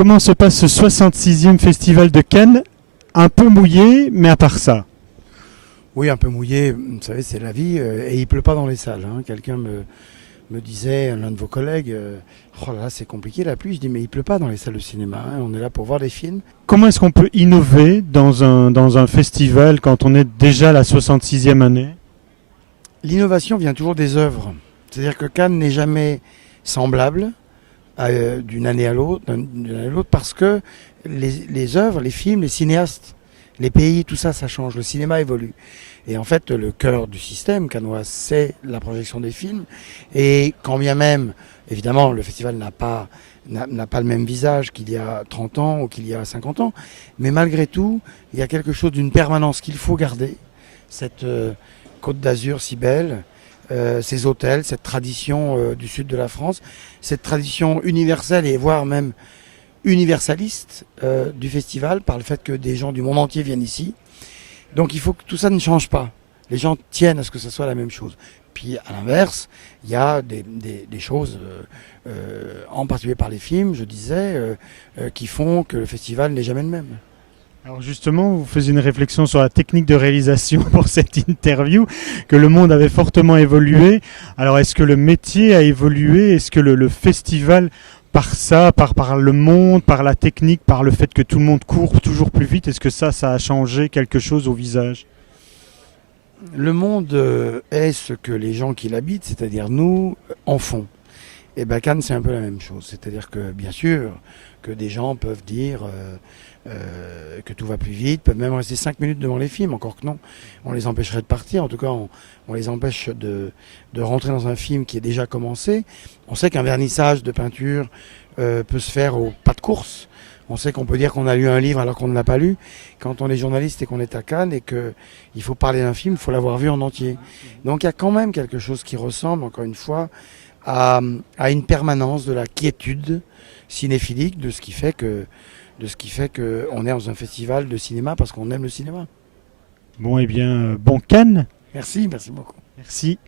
comment se passe ce 66e festival de Cannes? Un peu mouillé, mais à part ça. Oui, un peu mouillé, vous savez, c'est la vie, et il pleut pas dans les salles. Quelqu'un me disait, l'un de vos collègues, oh là là, c'est compliqué la pluie. Je dis, mais il pleut pas dans les salles de cinéma, on est là pour voir des films. Comment est-ce qu'on peut innover dans un festival quand on est déjà à la 66e année? L'innovation vient toujours des œuvres. C'est-à-dire que Cannes n'est jamais semblable d'une année à l'autre, parce que les œuvres, les films, les cinéastes, les pays, tout ça, ça change. Le cinéma évolue. Et en fait, le cœur du système cannois, c'est la projection des films. Et quand bien même, évidemment, le festival n'a pas le même visage qu'il y a 30 ans ou qu'il y a 50 ans, mais malgré tout, il y a quelque chose d'une permanence qu'il faut garder. Cette Côte d'Azur si belle, ces hôtels, cette tradition du sud de la France, cette tradition universelle et voire même universaliste du festival par le fait que des gens du monde entier viennent ici. Donc il faut que tout ça ne change pas. Les gens tiennent à ce que ce soit la même chose. Puis à l'inverse, il y a des choses, en particulier par les films, je disais, qui font que le festival n'est jamais le même. Alors justement, vous faisiez une réflexion sur la technique de réalisation pour cette interview, que le monde avait fortement évolué. Alors est-ce que le métier a évolué? Est-ce que le festival, par ça, par le monde, par la technique, par le fait que tout le monde court toujours plus vite, est-ce que ça a changé quelque chose au visage? Le monde est ce que les gens qui l'habitent, c'est-à-dire nous, en font. Et Cannes, c'est un peu la même chose. C'est-à-dire que, bien sûr, que des gens peuvent dire que tout va plus vite, peuvent même rester 5 minutes devant les films, encore que non. On les empêcherait de partir. En tout cas, on les empêche de rentrer dans un film qui est déjà commencé. On sait qu'un vernissage de peinture peut se faire au pas de course. On sait qu'on peut dire qu'on a lu un livre alors qu'on ne l'a pas lu. Quand on est journaliste et qu'on est à Cannes et qu'il faut parler d'un film, il faut l'avoir vu en entier. Donc il y a quand même quelque chose qui ressemble, encore une fois, à une permanence de la quiétude cinéphilique, de ce qui fait qu'on est dans un festival de cinéma parce qu'on aime le cinéma. Bon, eh bien, bon Cannes. Merci beaucoup. Merci.